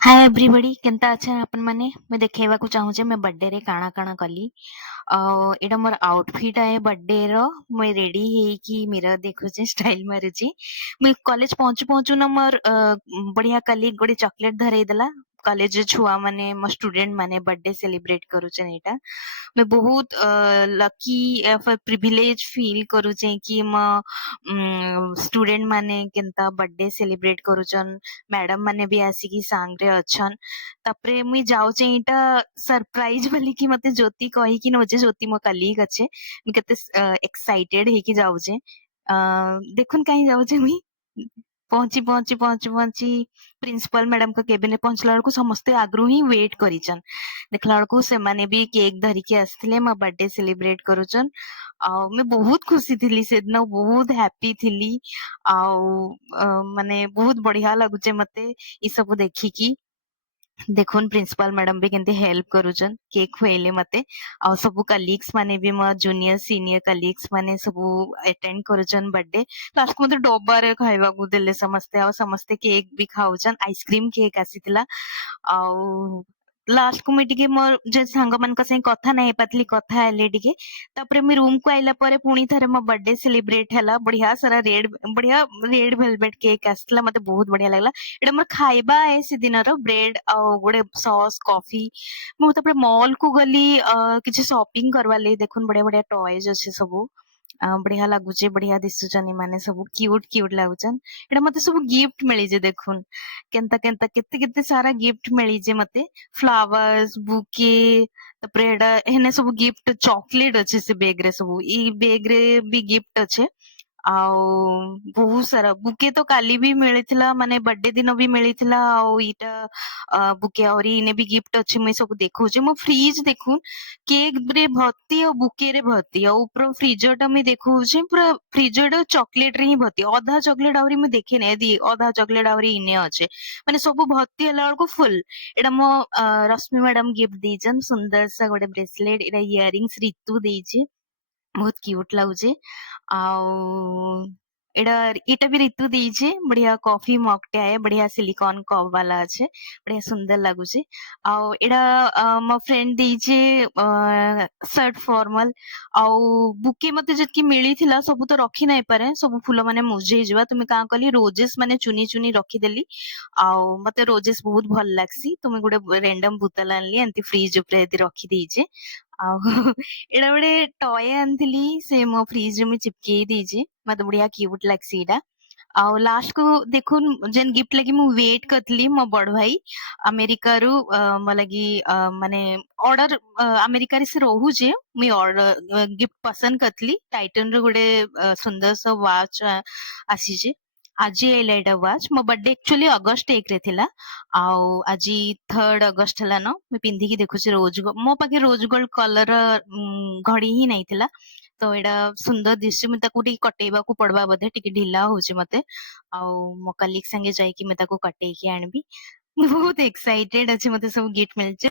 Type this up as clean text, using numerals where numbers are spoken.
hi everybody केनता अच्छा अपन माने मैं देखेवा को चाहूँ जे मैं बर्थडे रे काना काना कली एटा मोर आउटफिट है बर्थडे रो मैं रेडी हे कि मेरा देखो जे स्टाइल मारू छी मैं कॉलेज पहुंचू पहुंचू ना मोर बढ़िया कली गोटे चॉकलेट धरई देला कॉलेज छुआ माने मो स्टूडेंट माने बर्थडे सेलिब्रेट करू छन एटा मैं बहुत लकी प्रिविलेज फील करू छे कि म स्टूडेंट माने केनता बर्थडे सेलिब्रेट करू छन मैडम माने भी आसिकी सांग रे अछन तापरे मुई जाउचे इटा सरप्राइज बोली कि मते ज्योति कही कि नोजे ज्योति मो कलीग अच्छे मैं केते एक्साइटेड हे कि जाउचे देखुन कहीं जाउचे मुई पहुंची प्रिंसिपल मैडम का केबिन पहुंचला बेलू समस्ते आगरू ही वेट करिचन देखला बेलू से माने भी केक धरिके आसथिले मो बर्थडे सेलिब्रेट करूचन मैं बहुत खुशी थिली से दिन बहुत हैप्पी थिली माने बहुत बढ़िया लगुचे मते ई सब देखिकी देखुन प्रिंसिपल मैडम भी केंते हेल्प करूचन केक खुएले मते आ सब कलीग्स माने भी म जूनियर सीनियर कलीग्स माने सब अटेंड करूचन बर्थडे लास्ट को मते डब्बारे खाइबा को देले समस्ते आ समस्ते केक भी खाउचन आइसक्रीम केक आसीतिला आउ लास्ट को मैं टिके मोर जे सांग मन का से कथा नै पातली कथा हेले टिके तापरे मैं रूम को आइला परे पुणी थारे मो बर्थडे सेलिब्रेट हला बढ़िया रेड वेलवेट केक आसला मते बहुत बढ़िया लागला एटा मोर खाइबा है से दिनर ब्रेड आ गोटे सॉस कॉफी मु तापरे मॉल को गली किछि शॉपिंग करवा ले देखुन बढ़िया बढ़िया टॉयज अच्छे सब बढ़िया लागुचे बढ़िया दिसुचन माने सब क्यूट क्यूट लागुचन एटा मते सब गिफ्ट मिली जे देखुन केनता केनता केते केते सारा गिफ्ट मिली जे मते फ्लावर्स बुके तापरे एटा हेने सब गिफ्ट चॉकलेट अच्छे से बैग रे सब ई बैग रे भी गिफ्ट अच्छे आउ बहुत सारा बुके तो काली भी मिलिथिला माने बर्थडे दिन भी मिलिथिला आउ इटा बुके और इने भी गिफ्ट अच्छे मैं सब देखौ जे मो फ्रिज देखुन केक रे भर्ती और बुके रे भर्ती और ऊपर फ्रीजर टा मैं देखौ जे पूरा फ्रीजर चॉकलेट रे ही भर्ती आधा चॉकलेट आवरी मैं देखे नै दी आधा चॉकलेट आवरी इने अच्छे माने सब भर्ती हला को फुल एटा मो रश्मि मैडम गिफ्ट दीजन सुंदर सा गोटे ब्रेसलेट एटा इयरिंग्स रितु देइजे बहुत क्यूट लाଗୁଛି ଆଉ एटा इटा भी ऋतु दीजिए बढ़िया कॉफी मॉकटे है बढ़िया सिलिकॉन कप वाला अच्छे बढ़िया सुंदर लगुचे आउ एटा मो फ्रेंड दीजिए शर्ट फॉर्मल आउ बुके मते जतकी मिली थिला सब तो रखी नहीं पारे सब फूल माने मुझे जवा तुमे का कली रोजेस माने चुनी चुनी रखी देली आउ मते रोजेस बहुत भल लागसी तुमे गुडे रैंडम बुतल आनली एंती फ्रिज ऊपर एदी रखी दीजिए आउ एटा गोटे टॉय आनथिली से मो फ्रिज रे मैं चिपके दीजिए मते बढ़िया क्यूट लागसी एटा आउ लास्ट को देखुन जेन गिफ्ट लगी मु वेट करतली मो बड़ भाई अमेरिका रु म लगी माने ऑर्डर अमेरिका रे से रहू जे मुई ऑर्डर गिफ्ट पसंद करतली टाइटन रो गोटे सुंदर सा वॉच आसी जे आज आइला एटा वॉच मो बर्थडे एक्चुअली अगस्त 1 रे थिला आउ आज 3 अगस्त हला न मैं पिंधी की देखुची रोज मो पाखे रोज गोल्ड कलर घड़ी ही नहीं थिला तो एटा सुंदर दिसि मैं ताकू टी कटेबा को पड़बा बधे टिके ढिला होची मते आउ मो कलीग संगे जाई कि मैं ताकू कटेकी आनबी बहुत एक्साइटेड अछि मते सब गिफ्ट मिलचे